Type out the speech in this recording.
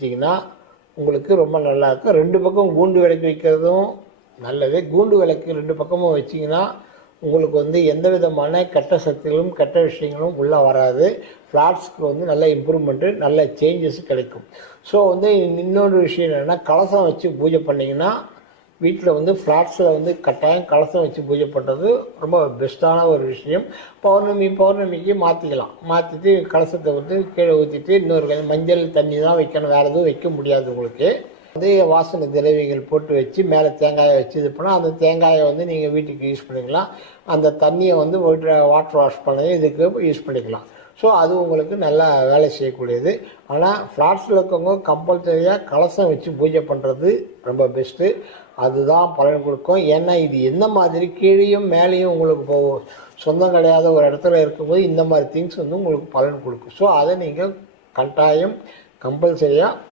வச்சிங்கன்னா உங்களுக்கு ரொம்ப நல்லாயிருக்கும். 2 பக்கம் கூண்டு விளக்கு வைக்கிறதும் நல்லது. கூண்டு விளக்கு 2 பக்கமும் வச்சிங்கன்னா உங்களுக்கு எந்த விதமான கெட்ட சக்திகளும் கெட்ட விஷயங்களும் உள்ளே வராது. ஃப்ளாட்ஸ்க்கு நல்ல இம்ப்ரூவ்மெண்ட்டு, நல்ல சேஞ்சஸ் கிடைக்கும். ஸோ இன்னொரு விஷயம் என்னென்னா, கலசம் வச்சு பூஜை பண்ணிங்கன்னா வீட்டில் ஃப்ளாட்ஸில் கட்டாயம் கலசம் வச்சு பூஜை பண்ணுறது ரொம்ப பெஸ்ட்டான ஒரு விஷயம். பௌர்ணமிக்கு மாற்றிக்கலாம். மாற்றிட்டு கலசத்தை கீழே ஊற்றிட்டு இன்னொரு மஞ்சள் தண்ணி தான் வைக்கணும், வேறு எதுவும் வைக்க முடியாது. உங்களுக்கு வாசனை திரவியங்கள் போட்டு வச்சு மேலே தேங்காயை வச்சு இது பண்ணால் அந்த தேங்காயை நீங்கள் வீட்டுக்கு யூஸ் பண்ணிக்கலாம். அந்த தண்ணியை வாட்டர் வாஷ் பண்ணி இதுக்கு யூஸ் பண்ணிக்கலாம். ஸோ அது உங்களுக்கு நல்லா வேலை செய்யக்கூடியது. ஆனால் ஃப்ளாட்ஸில் இருக்கவங்க கம்பல்சரியாக கலசம் வச்சு பூஜை பண்ணுறது ரொம்ப பெஸ்ட்டு. அதுதான் பலன் கொடுக்கும். ஏன்னா இது எந்த மாதிரி கீழேயும் மேலேயும் உங்களுக்கு சொந்தம் கிடையாத ஒரு இடத்துல இருக்கும்போது இந்த மாதிரி திங்ஸ் உங்களுக்கு பலன் கொடுக்கும். ஸோ அதை நீங்கள் கட்டாயம் கம்பல்சரியாக